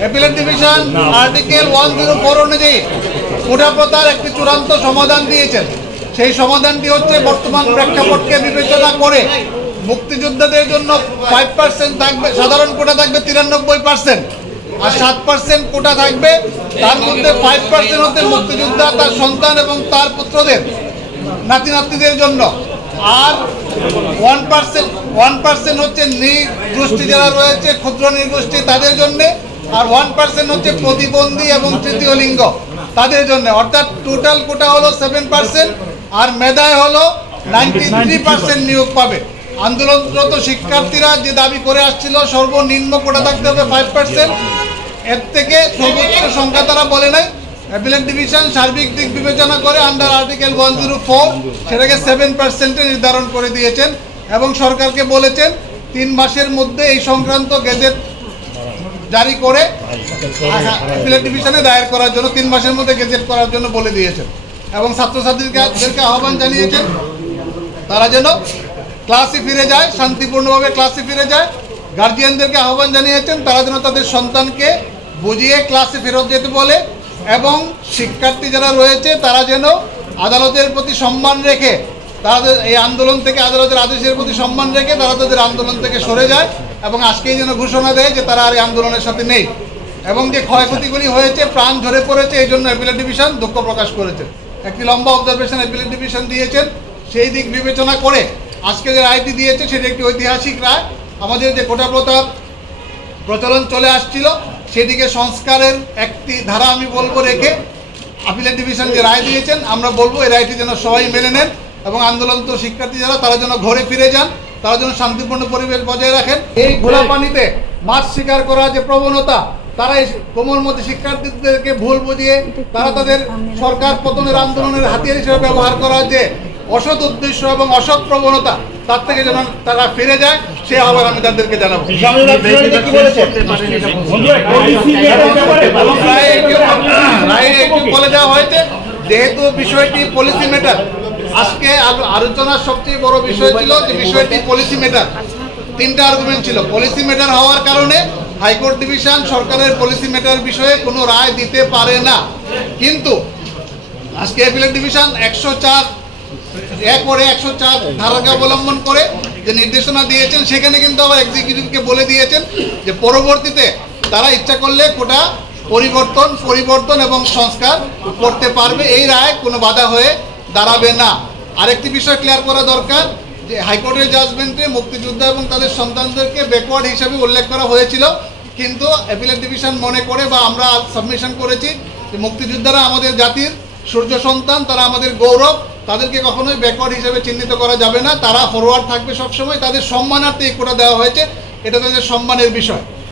Appellate division article 104 অনুযায়ী কোটা প্রথার একটি চূড়ান্ত সমাধান দিয়েছেন। সেই সমাধানটি হচ্ছে বর্তমান প্রেক্ষাপটকে বিবেচনা করে মুক্তিযোদ্ধাদের জন্য 5% থাকবে, সাধারণ কোটা থাকবে 93%, আর 7% কোটা থাকবে। তার মধ্যে 5% হচ্ছে মুক্তিযোদ্ধা, তার সন্তান এবং তার পুত্রদের, নাতি নাতনিদের জন্য, আর 1% হচ্ছে নৃগোষ্ঠী যারা রয়েছে, ক্ষুদ্র নৃগোষ্ঠী তাদের জন্য, আর 1% হচ্ছে প্রতিবন্ধী এবং তৃতীয় লিঙ্গ তাদের জন্য। অর্থাৎ টোটাল কোটা হলো 7%, আর মেধায় হলো 93% নিয়োগ পাবে। আন্দোলনরত শিক্ষার্থীরা যে দাবি করে আসছিল সর্বনিম্ন কোটা থাকতে হবে 5%, এর থেকে সর্বোচ্চ সংখ্যা তারা বলে নাই। অ্যাপিলেট ডিভিশন সার্বিক দিক বিবেচনা করে আন্ডার আর্টিকেল 104 সেটাকে 7% নির্ধারণ করে দিয়েছেন এবং সরকারকে বলেছেন 3 মাসের মধ্যে এই সংক্রান্ত গেজেট জারি করে অ্যাপিলেট ডিভিশনে দায়ের করার জন্য 3 মাসের মধ্যে গেজেট করার জন্য বলে দিয়েছেন। এবং ছাত্রছাত্রীদেরকে আহ্বান জানিয়েছেন তারা যেন ক্লাসে ফিরে যায়, শান্তিপূর্ণভাবে ক্লাসে ফিরে যায়। গার্জিয়ানদেরকে আহ্বান জানিয়েছেন তারা যেন তাদের সন্তানকে বুঝিয়ে ক্লাসে ফেরত যেতে বলে, এবং শিক্ষার্থী যারা রয়েছে তারা যেন আদালতের প্রতি সম্মান রেখে, তাদের এই আন্দোলন থেকে আদালতের আদেশের প্রতি সম্মান রেখে তারা তাদের আন্দোলন থেকে সরে যায় এবং আজকেই যেন ঘোষণা দেয় যে তারা আর এই আন্দোলনের সাথে নেই। এবং যে ক্ষয়ক্ষতিগুলি হয়েছে, প্রাণ ঝরে পড়েছে, এই জন্য অ্যাপিলেট ডিভিশন দুঃখ প্রকাশ করেছে। একটি লম্বা অবজারভেশন অ্যাপিলেট ডিভিশন দিয়েছেন। সেই দিক বিবেচনা করে আজকে যে রায়টি দিয়েছে সেটি একটি ঐতিহাসিক রায়। আমাদের যে কোটা প্রথার প্রচলন চলে আসছিল সেদিকে সংস্কারের একটি ধারা আমি বলবো রেখে অ্যাপিলেট ডিভিশন যে রায় দিয়েছেন, আমরা বলবো এই রায়টি যেন সবাই মেনে নেন এবং আন্দোলনরত শিক্ষার্থী যারা তারা যেন ঘরে ফিরে যান, তারা যেন শান্তিপূর্ণ পরিবেশ বজায় রাখেন। এই ঘোলা পানিতে মাছ শিকার করার যে প্রবণতা, তারা এই কোমলমতি শিক্ষার্থীদেরকে ভুল বুঝিয়ে তারা তাদের সরকার পতনের আন্দোলনের হাতিয়ার হিসেবে ব্যবহার করার যে অসৎ উদ্দেশ্য এবং অসৎ প্রবণতা, তার থেকে যেন তারা ফিরে যায় সে আহ্বান আমি তাদেরকে জানাবো। বলে দেওয়া হয়েছে যেহেতু বিষয়টি পলিসি ম্যাটার, আজকে আলোচনার সবচেয়ে বড় বিষয় ছিল যে বিষয়টি পলিসি ম্যাটার। 3টা আর্গুমেন্ট ছিল। পলিসি ম্যাটার হওয়ার কারণে হাইকোর্ট ডিভিশন সরকারের পলিসি ম্যাটার বিষয়ে কোনো রায় দিতে পারে না। কিন্তু আজকে অ্যাপিলেট ডিভিশন 104 ধারাকে অবলম্বন করে যে নির্দেশনা দিয়েছেন, সেখানে কিন্তু আবার এক্সিকিউটিভকে বলে দিয়েছেন যে পরবর্তীতে তারা ইচ্ছা করলে কোটা পরিবর্তন এবং সংস্কার করতে পারবে। এই রায় কোনো বাধা হয়ে দাঁড়াবে না। আরেকটি বিষয় ক্লিয়ার করা দরকার যে হাইকোর্টের জাজমেন্টে মুক্তিযোদ্ধা এবং তাদের সন্তানদেরকে ব্যাকওয়ার্ড হিসাবে উল্লেখ করা হয়েছিল, কিন্তু অ্যাপিলেট ডিভিশন মনে করে বা আমরা সাবমিশন করেছি যে মুক্তিযোদ্ধারা আমাদের জাতির সূর্য সন্তান, তারা আমাদের গৌরব, তাদেরকে কখনোই ব্যাকওয়ার্ড হিসেবে চিহ্নিত করা যাবে না। তারা ফরওয়ার্ড থাকবে সবসময়। তাদের সম্মানার্থে এই কোটা দেওয়া হয়েছে, এটা তাদের সম্মানের বিষয়।